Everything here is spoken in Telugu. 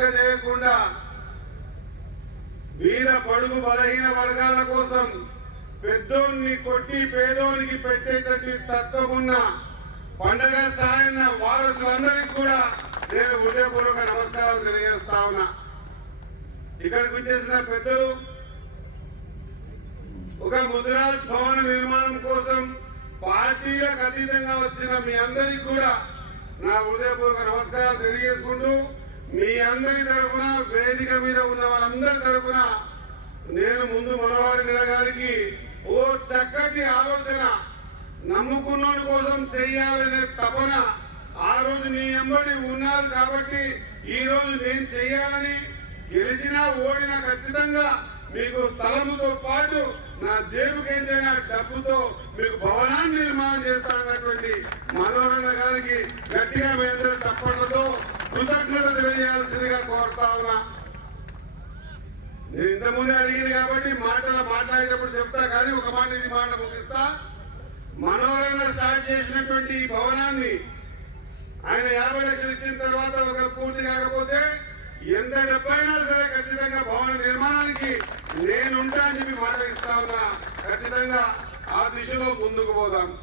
లెక్క చేయకుండా వీర పడుగు బలహీన వర్గాల కోసం పెద్దోన్ని కొట్టి పేదోనికి పెట్టేటట్టు తత్వం ఉన్న పండగ సాయన్న వారసులందరికీ కూడా నేను హృదయపూర్వక నమస్కారాలు తెలియజేస్తా ఉన్నా. ఇక్కడికి వచ్చేసిన పెద్దలు ఒక ముదిరాజ్ భవన నిర్మాణం కోసం పార్టీలకు అతీతంగా వచ్చిన మీ అందరికీ కూడా నా హృదయపూర్వక నమస్కారాలు తెలియజేసుకుంటూ మీ అందరి తరఫున వేదిక మీద ఉన్న వాళ్ళందరి తరఫున నేను ముందు మనోహర్ గారికి ఓ చక్కటి ఆలోచన నమ్ముకున్నోడి కోసం చెయ్యాలనే తపన ఆ రోజు నీ ఎంబడి ఉన్నారు కాబట్టి ఈ రోజు నేను చెయ్యాలని గెలిచినా ఓడినా ఖచ్చితంగా మీకు స్థలముతో పాటు నా జేబుకేంచైన డబ్బుతో మీకు భవనాన్ని నిర్మాణం చేస్తానన్నటువంటి మనోహర్ గారికి గట్టిగా మీ అందరూ చప్పట్లతో కృతజ్ఞత తెలియజేయాల్సిందిగా కోరుతా ఉన్నా. నేను ఇంతకుముందే అడిగింది కాబట్టి మాట్లాడేటప్పుడు చెప్తా కానీ ఒక మాట ఇది మాట ముగిస్తా. మనోహర్ స్టార్ట్ చేసినటువంటి ఈ భవనాన్ని ఆయన 50 లక్షలు ఇచ్చిన తర్వాత ఒక పూర్తి కాకపోతే ఎంత డబ్బైనా సరే ఖచ్చితంగా భవన నిర్మాణానికి నేనుంటా అని చెప్పి మాట ఇస్తా ఉన్నా. ఖచ్చితంగా ఆ దిశలో ముందుకు పోదాం.